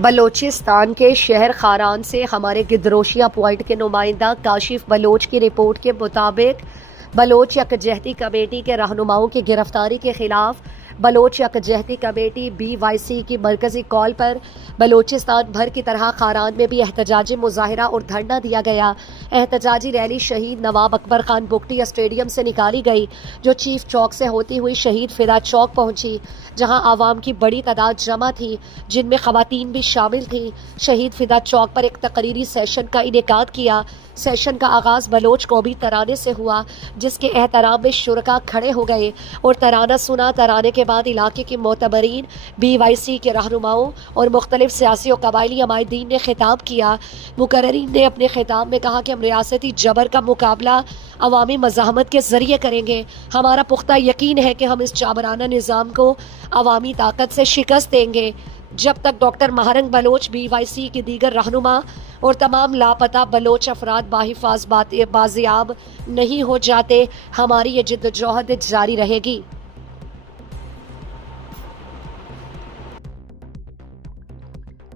بلوچستان کے شہر خاران سے ہمارے گدروشیہ پوائنٹ کے نمائندہ کاشف بلوچ کی رپورٹ کے مطابق بلوچ یکجہتی کمیٹی کے رہنماؤں کی گرفتاری کے خلاف بلوچ یکجہتی کمیٹی BYC کی مرکزی کال پر بلوچستان بھر کی طرح خاران میں بھی احتجاجی مظاہرہ اور دھرنا دیا گیا۔ احتجاجی ریلی شہید نواب اکبر خان بگٹی اسٹیڈیم سے نکالی گئی، جو چیف چوک سے ہوتی ہوئی شہید فدا چوک پہنچی، جہاں عوام کی بڑی تعداد جمع تھی، جن میں خواتین بھی شامل تھیں۔ شہید فدا چوک پر ایک تقریری سیشن کا انعقاد کیا۔ سیشن کا آغاز بلوچ قومی ترانے سے ہوا، جس کے احترام میں شرکاء کھڑے ہو گئے اور ترانہ سنا۔ ترانے کے بعد علاقے کے معتبرین، BYC کے رہنماؤں اور مختلف سیاسی و قبائلی عمائدین نے خطاب کیا۔ مقررین نے اپنے خطاب میں کہا کہ ہم ریاستی جبر کا مقابلہ عوامی مزاحمت کے ذریعے کریں گے۔ ہمارا پختہ یقین ہے کہ ہم اس جابرانہ نظام کو عوامی طاقت سے شکست دیں گے۔ جب تک ڈاکٹر مہرنگ بلوچ، BYC کے دیگر رہنما اور تمام لاپتہ بلوچ افراد بحفاظ بازیاب نہیں ہو جاتے، ہماری یہ جدوجہد جاری رہے گی۔